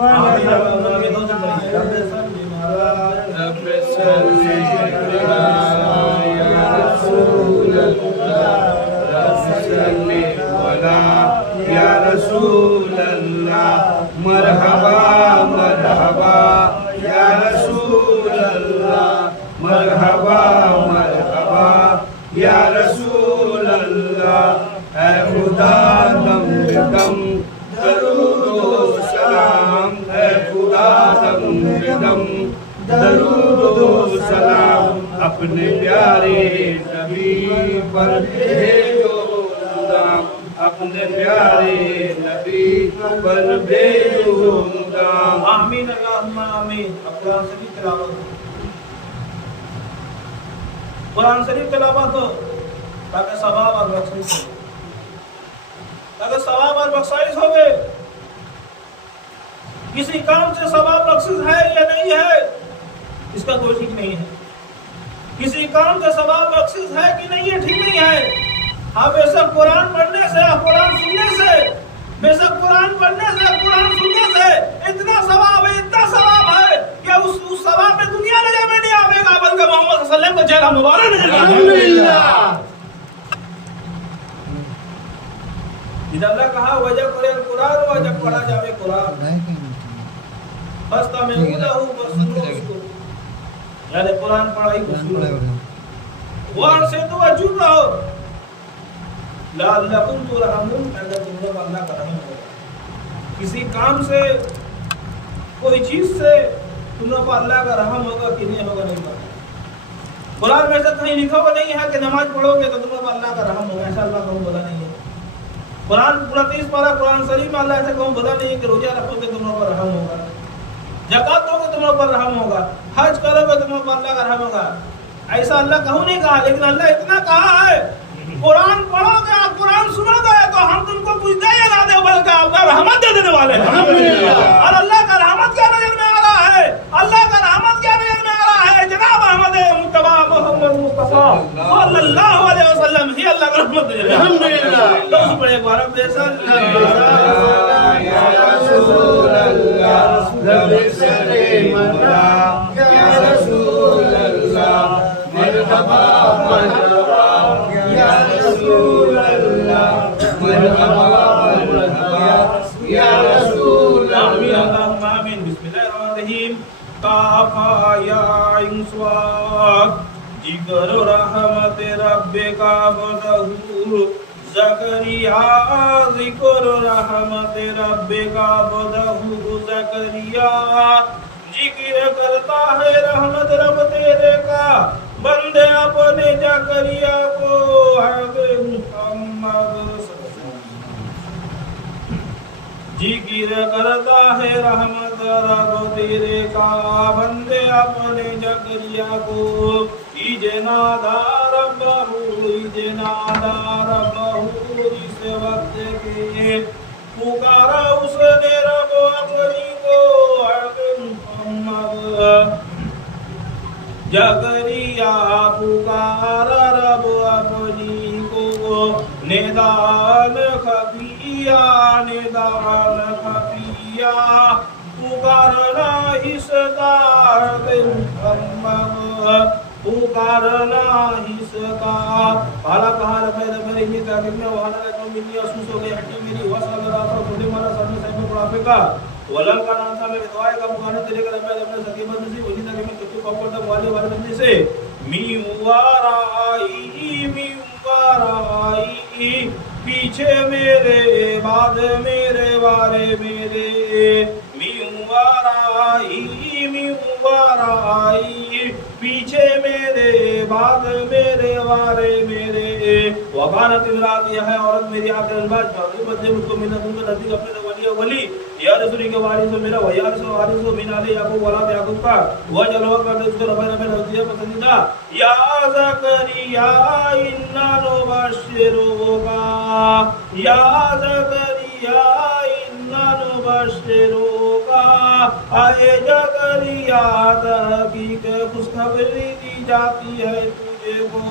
مرحبا مرحبا یا رسول اللہ، مرحبا مرحبا یا رسول اللہ، اے خدا دم دم درود و سلام، اے خدا دم دم درود و سلام، اپنے پیارے نبی پر بھیجو سلام، اپنے پیارے نبی پر بھیجو سلام۔ آمین اللہم آمین۔ قرآن شریف تلاوت ہو، قرآن شریف تلاوت ہو تاکہ ثواب اور بخشش ہو، تاکہ ثواب اور بخشش ہوگے۔ کسی کام سے ثواب بخشش ہے یا نہیں ہے اس کا کوئی ٹھیک نہیں ہے، کسی کام سے ثواب بخشش ہے کہ نہیں ہے ٹھیک نہیں ہے۔ ہاں بے شک قرآن پڑھنے سے، قرآن سننے سے، بے شک قرآن پڑھنے سے، قرآن سننے سے اتنا ثواب ہے، اتنا ثواب ہے کہ اس ثواب میں دنیا نظر میں نہیں آئے گا بلکہ محمد صلی اللہ علیہ وسلم کا چہرہ مبارک نظر میں آئے گا۔ جب اللہ کہا وجہ پڑھے قرآن، وجہ پڑھا جاوے قرآن، فاستمعوا لہ واسمعوا اس کو، یعنی قرآن پڑھائی کو سنو، قرآن سے توجہ رہو، لعلکم ترحمون، اگر تم لوگ اللہ کا رحم ہوگا۔ کسی کام سے، کوئی چیز سے تم لوگ کو اللہ کا رحم ہوگا کہ نہیں ہوگا نہیں پتا۔ قرآن میں سے کہیں لکھا ہوا نہیں ہے کہ نماز پڑھو گے تو تم لوگ کو اللہ کا رحم ہوگا، ایسا اللہ کہوں بولا نہیں ہے۔ قرآن پورا 30 پارہ قرآن شریف میں اللہ ایسا کہوں بولا نہیں ہے کہ روزہ رکھو گے تم لوگ کو رحم ہوگا، زکات دو گے تم لوگ پر رحم ہوگا، حج کرو گے تم لوگ کو اللہ کا رحم ہوگا، ایسا اللہ کہوں نہیں کہا۔ لیکن اللہ اتنا کہا ہے قرآن پڑھو گے، قرآن سنو گے تو ہم تم کو کچھ دے گا دے بلکہ آپ کا رحمت دے دینے والے ہیں۔ اور اللہ کا رحمت کیا نظر میں آ رہا ہے، اللہ کا رحمت کیا نظر میں آ رہا ہے، جناب احمد مصطفیٰ محمد مصطفیٰ صلی اللہ علیہ وسلم ہی اللہ کا رحمت دے رہے ہیں۔ تو اس پر ایک بار اب دے سن یا رسول اللہ رب سلیم یا رسول اللہ، مرحبا مرحبا یا رسول اللہ، مرحبا مرحبا یا رسول اللہ۔ اللہم آمین۔ بسم اللہ الرحمن الرحیم۔ کافا یا عین صاد، ذکر رحمت ربک عبدہ زکریا، ذکر رحمت ربک عبدہ زکریا، ذکر کرتا ہے رحمت رب تیرے کا بندے اپنے زکریا کو، محمد ذکر کرتا ہے رحمت رب تیرے کا بندے اپنے زکریا کو، ایجنادا ربہ، ایجنادا ربہ، اس وقت کے پکارا اس نے رب اپنی کو، محمد زکریا پکارا رب اپنی کو، ندان خفیہ، ندان خفیہ، پکارنا اس دار محمد، پکارنا اس کا پالا کہا ربے میری ہی تاکہ میں وہاں نہ رہتا ہوں، منی اسوس ہو گئی ہٹی میری وصل راسا کھولے مارا سامنے سامنے بڑھاپے کا ولن کا نام تھا میرے دعائے کا مکانے تیرے کا ربے اپنے سکی بندی سے وہی تاکہ میں کتو کپڑ تک والے بندی سے میوارائی پیچھے میرے بعد میرے وارے میرے، میوارائی پیچھے میرے بعد میرے وارے میرے، وکانت امراتی ہے عورت میری آخر الباج باقی بدلے مجھ کو منت ان کا نزدیک اپنے ولی ولی یا رسولی کے وارث میرا ویارث وارث من علی یعقوب ولاد یعقوب کا وجلوا کر اس کو ربنا میں رضیہ پسندیدہ یا زکریا انا نبشروک، یا زکریا انا نبشروک، اے زکریا تحقیق خوشخبری دی جاتی ہے تجھے کو،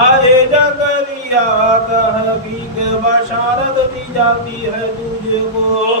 اے زکریا تحقیق بشارت دی جاتی ہے تجھے کو،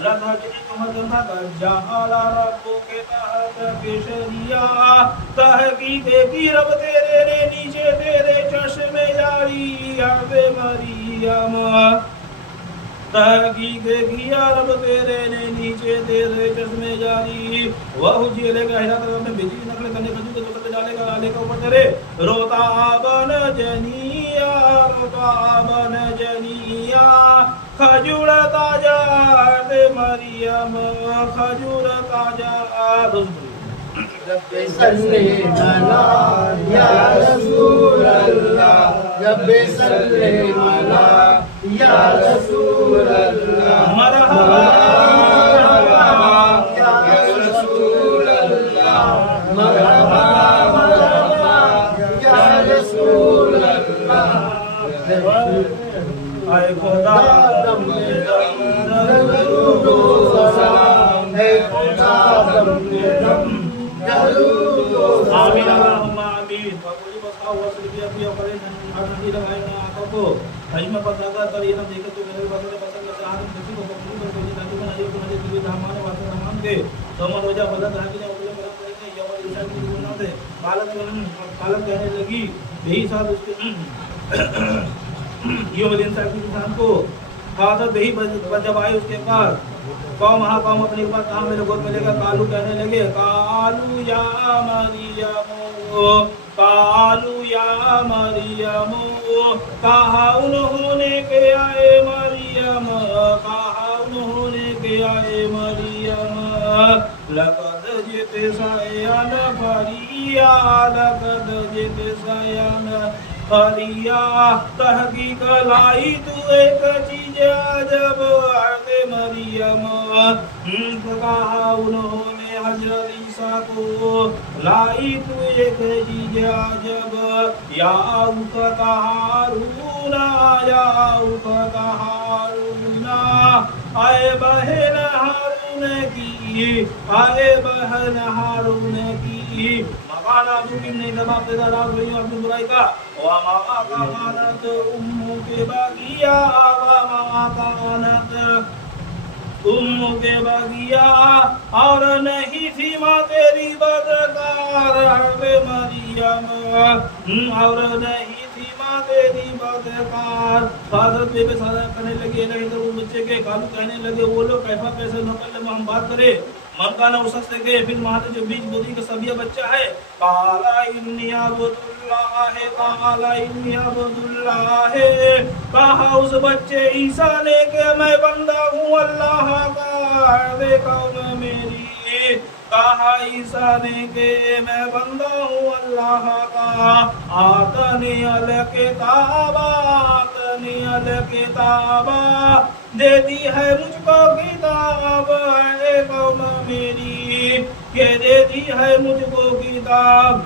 لتجد مدمغ جعل ربك تحتك شریا تحقیق کی رب تیرے نے نیچے تیرے چشم جاری اب مریم تحقیق کیا رب تیرے نے نیچے تیرے چشم جاری وہ جیلے کا ہیرا طرف میں بھیجی نقل کرنے کھجو کے دوسرے ڈالے گا ڈالے کا اوپر تیرے روتا بن جنیا کھجور تاجا مریم کھجور تاجا رب سلم علی یا رسول اللہ رب سلم علی یا رسول اللہ مرحبا یا رسول اللہ مرحبا یا رسول اللہ اے خدا دم درود و سلام ہے خدا دم درود و آمین سلام اللہم آمین فقولی بسا ہوا سلبی اپنی اپنے حضرتی لگائیں آقا کو حجم پتاگا کر یہ نہ دیکھے تو میرے بسر بسر کے سہارن کسی کو فقولی پر کوئی تاکہ میں آئیے کو مجھے دیوی دہمان واسے رحمان کے دومن روجہ بلد رہا کہ اپنے برم کریں گے یا وہ انسان کی گناہ دے قالت کہنے لگی یہی ساتھ اس کے یہ وہ انسان کی انسان کو حاضر دہی جب آئی اس کے پاس قوم قوم اپنی بات کہاں میرے گود میں لے گا کالو کہنے لگے کالو یا مریم کالو یا مریم کہا انہوں نے کہ اے مریم کہا انہوں نے کہ اے مریم لقد جئت سیان فریا لقد جئت سیان فریا تحقیق لائی تو ایک چیز عجب عرض مریم کہا انہوں نے حضرت عیسیٰ کو لائی تو ایک چیز عجب یا اخت ہارون یا اخت ہارون اے بہن ہارون کی اے بہن ہارون کی مقالا ممکن نہیں دبا پیدا راز رہی ہوں اپنی برائی کا وما کانت امو کے باغیا وما کانت امو کے باغیا اور نہیں تھی ماں تیری بدکار حرب مریم اور نہیں تھی ماں تیری بدکار حضرت بے سارا کرنے لگے نہیں تو وہ بچے کے کالو کہنے لگے وہ لوگ کیفا کیسے نکل ہم بات کرے من کا نہ اس سے کہ پھر مہاتے جو بیچ بودی کا سبیہ بچہ ہے قالا انی عبد اللہ قالا انی عبد اللہ کہا اس بچے عیسیٰ نے کہ میں بندہ ہوں اللہ کا اے کون میری کہا عیسیٰ نے کہ میں بندہ ہوں اللہ کا آتنی الکتاب آتنی الکتاب دے دی ہے مجھ کو کتاب اے قوم میری کہ دے دی ہے مجھ کو کتاب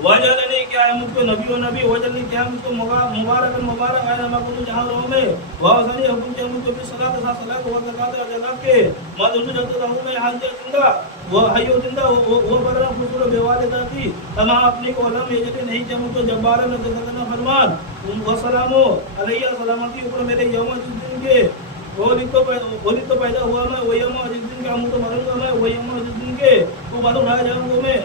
وجلنی کیا ہے مجھ کو نبی و نبی وجلنی کیا ہے مجھ کو مبارک مبارک آئے نمہ کنو جہاں رہوں میں وحسنی حکم کیا مجھ کو بھی صلاة تھا صلاة و زکاة و جناب کے مدرسو جلتے رہوں میں حاجی زندہ وہ حیو زندہ وہ برنا خسور بیوالدہ تھی تمام اپنی کو علم ایجتے نہیں جب مجھ کو جبارہ نزدنا فرمان وسلامو علیہ سلامتی اوپر میرے یوم جس دن کے وہی تو پیدا ہوا میں وہی یوم جس دن کے ہم تو مروں گا میں وہی یوم جس دن کے تو بعد اٹھایا جاؤں گا میں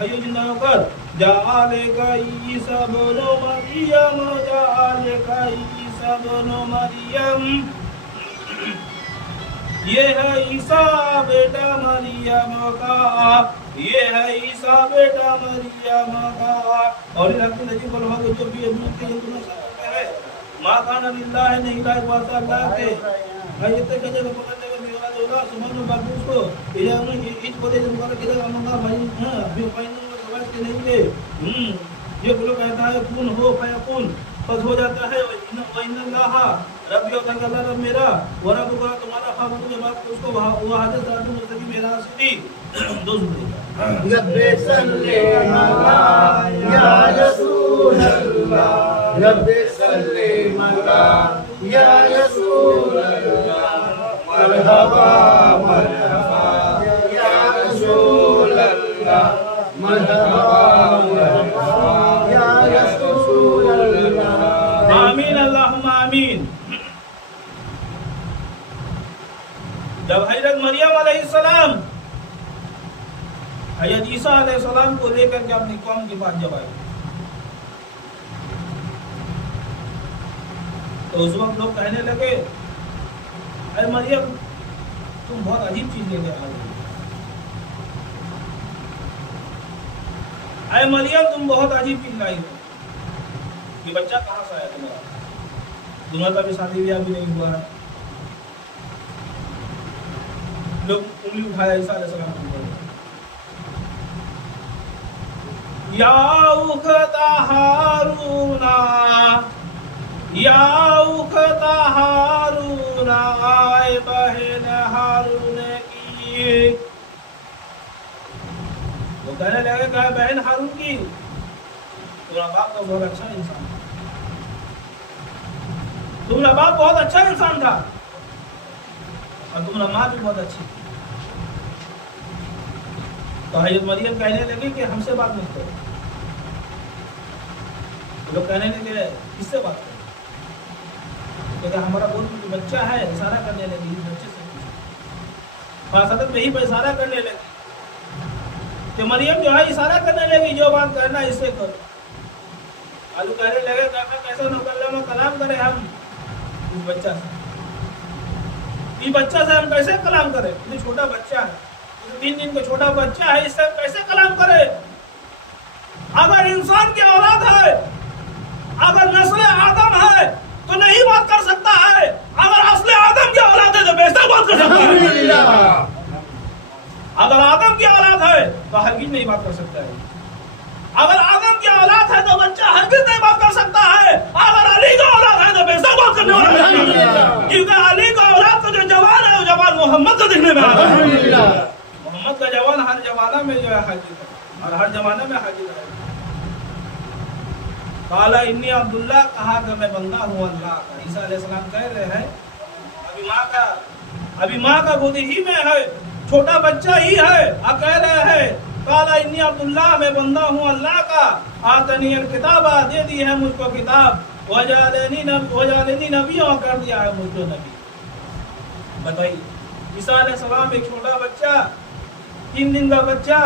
حیو زندہ ہو کر جعلک عیسیٰ بن مریم جعلک عیسیٰ بن مریم یہ ہے عیسیٰ بیٹا مریم کا یہ ہے عیسیٰ بیٹا مریم کا اور یہ حقی نجیب علماء کو جو بھی ابن کے ہندو میں ہے ماں کانا للہ نہیں لائق واسطہ اللہ کے حیث کجے کو پکڑنے کا میولا دولا سمان میں بردوس کو یہ انہوں نے ایچ کو دے جن کو کدھر امانگا بھائی سمجھ کے نہیں لے یہ بلو کہتا ہے کون ہو فیقون پس ہو جاتا ہے وَإِنَّ اللَّهَ رب یوتا کہ اللہ رب میرا ورب کا تمہارا خواہ جو بات اس کو وہ حاجت ذات مستقی میرا سیدھی دو سنتے رب سلم علی یا رسول اللہ رب سلم علی یا رسول اللہ مرحبا مرحبا یا رسول اللہ مرحبا مرحبا یا رسول اللہ آمین اللہم آمین حضرت مریم علیہ السلام حضرت عیسیٰ علیہ السلام کو لے کر کے اپنی قوم کے پاس جب آئے تو اس وقت لوگ کہنے لگے اے مریم تم بہت عجیب چیز لے کے آئے ہو، اے مریم تم بہت عجیب چیز لائی ہو، یہ بچہ کہاں سے آیا تمہارا کا بھی شادی بیاہ بھی نہیں ہوا ہے. لوگ انگلی اٹھایا عیسیٰ علیہ السلام کو یا اخت ہارون یا اخت ہارون اے بہن ہارون کی. وہ کہنے لگے کہ بہن ہارون کی تمہارا باپ تو بہت اچھا انسان تھا، تمہارا باپ بہت اچھا انسان تھا اور تمہارا ماں بھی بہت اچھی. تو حضرت مریم کہنے لگے کہ ہم سے بات مت کرو. لوگ کہنے لگے کس سے بات کرو؟ کہ ہمارا بہت بچہ ہے. اشارہ کرنے لگی اس بچے سے فاصلت میں ہی پہ اشارہ کرنے لگی کہ مریم جو ہے اشارہ کرنے لگی جو بات کرنا اس سے کرو. آلو کہنے لگے کہ کیسا نکلنا کلام کرے ہم اس بچہ سے. یہ بچہ سے ہم کیسے کلام کریں؟ یہ چھوٹا بچہ ہے، 3 دن کا چھوٹا بچہ ہے، اس سے کیسے کلام کرے؟ اگر انسان کی اولاد ہے، اگر نسل آدم ہے تو نہیں بات کر سکتا ہے، اگر اصل آدم کی اولاد ہے تو بیشتر بات کر سکتا ہے. اگر آدم کی اولاد ہے تو ہرگز نہیں بات کر سکتا ہے. اگر آدم کی اولاد ہے تو بچہ ہرگز نہیں بات کر سکتا ہے. اگر علی کا اولاد ہے تو بیشتر بات کرنے والا ہے، کیونکہ علی کا اولاد کا جو جوان ہے وہ جوان محمد کو دیکھنے میں آ رہا ہے. محمد کا جوان ہر زمانہ میں جو ہے حاضر ہے اور ہر زمانہ میں حاضر ہے. قال انی عبداللہ، کہا کہ میں بندہ ہوں اللہ کا. عیسیٰ علیہ السلام کہہ رہے ہیں ابھی ماں کا گودی ہی میں ہے، چھوٹا بچہ ہی ہے، اور کہہ رہے ہیں قال انی عبداللہ، میں بندہ ہوں اللہ کا. آتنی الکتاب، دے دی ہے مجھ کو کتاب، وجعلنی نبی، اور کر دیا ہے مجھ کو نبی. بتائیے عیسیٰ علیہ السلام ایک چھوٹا بچہ، 3 دن کا بچہ،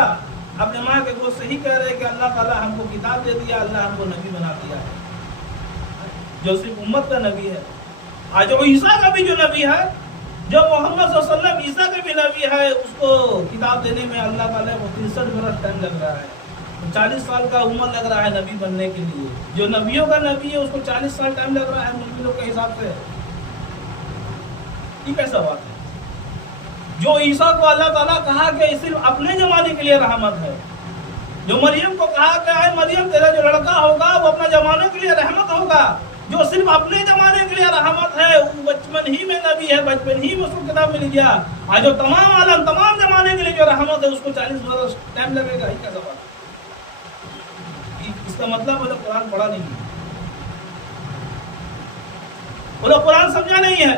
اپنے ماں کے گوشت سے ہی کہہ رہے کہ اللہ تعالیٰ ہم کو کتاب دے دیا، اللہ ہم کو نبی بنا دیا ہے، جو صرف امت کا نبی ہے. آج وہ عیسیٰ کا بھی جو نبی ہے، جو محمد صلی اللہ علیہ وسلم عیسیٰ کا بھی نبی ہے، اس کو کتاب دینے میں اللہ تعالیٰ کو 63 برس ٹائم لگ رہا ہے. 40 سال کا عمر لگ رہا ہے نبی بننے کے لیے. جو نبیوں کا نبی ہے اس کو 40 سال ٹائم لگ رہا ہے مسلمانوں کے حساب سے. یہ کیسا بات ہے؟ جو عیسیٰ کو اللہ تعالیٰ کہا کہ صرف اپنے زمانے کے لیے رحمت ہے، جو مریم کو کہا کہ اے مریم تیرا جو لڑکا ہوگا وہ اپنا زمانے کے لیے رحمت ہوگا، جو صرف اپنے زمانے کے لیے رحمت ہے، وہ بچپن ہی میں نبی ہے، بچپن ہی میں اس کو کتاب مل گیا. اور جو تمام عالم تمام زمانے کے لیے جو رحمت ہے اس کو 40 برس ٹائم لگے گا. یہ کیسا بات ہے؟ اس کا مطلب وہ قرآن پڑھا نہیں ہے، وہ لوگ قرآن سمجھا نہیں ہے.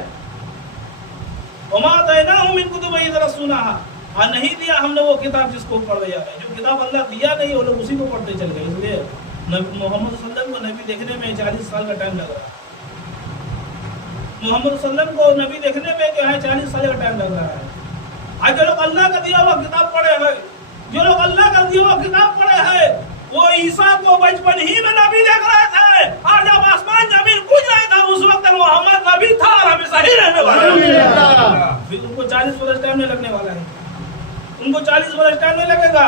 وما آتیناہم من کتب یدرسونھا، اور نہیں دیا ہم نے وہ کتاب جس کو پڑھ رہا ہے. جو کتاب اللہ دیا نہیں وہ لوگ اسی کو پڑھتے چل گئے. اس لیے محمد صلی اللہ علیہ وسلم کو نبی دیکھنے میں 40 سال کا ٹائم لگ رہا ہے. محمد صلی اللہ علیہ وسلم کو نبی دیکھنے میں جو ہے 40 سال کا ٹائم لگ رہا ہے. آج جو لوگ اللہ کا دیا ہوا کتاب پڑھے ہیں، جو لوگ اللہ کا دیا ہوا کتاب پڑھے ہیں، وہ عیسیٰ کو بچپن ہی میں نبی دیکھ رہے تھے، اور جب آسمان زمین کھج رہے تھے اس وقت محمد نبی تھا اور ہمیشہ ہی رہنے والا ہے. پھر ان کو 40 برس ٹائم نہیں لگنے والا ہے، ان کو 40 برس ٹائم نہیں لگے گا.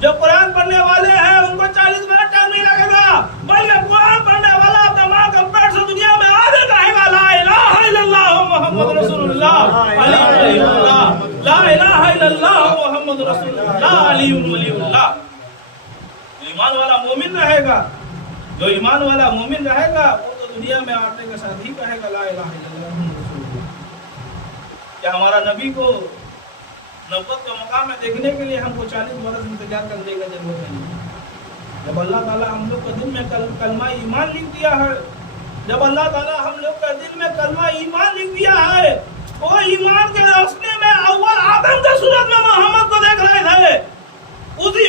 جو قرآن پڑھنے والے ہیں ان کو 40 برس ٹائم نہیں لگے گا، بلکہ قرآن پڑھنے والا اپنے ماں کا پیٹ سے دنیا میں آگے رہے گا. لا الہ الا اللہ محمد رسول اللہ، علی ولی اللہ، لا الہ الا اللہ محمد رسول اللہ، علی ولی اللہ. ایمان والا مومن رہے گا، جو ایمان والا مومن رہے گا وہ تو دنیا میں آنے کے ساتھ ہی کہے گا لا الہ الا اللہ محمد رسول اللہ. کیا ہمارا نبی کو نبوت کا مقام میں دیکھنے کے لیے ہم کو 40 برس انتظار کرنے کا ضرورت نہیں. جب اللہ تعالیٰ ہم لوگ کا دل میں کلمہ ایمان لکھ دیا ہے، جب اللہ تعالیٰ ہم لوگ کا دل میں کلمہ ایمان لکھ دیا ہے، وہ ایمان کے روشنی میں اول آدم کے صورت میں محمد کو دیکھ رہے تھے، اسی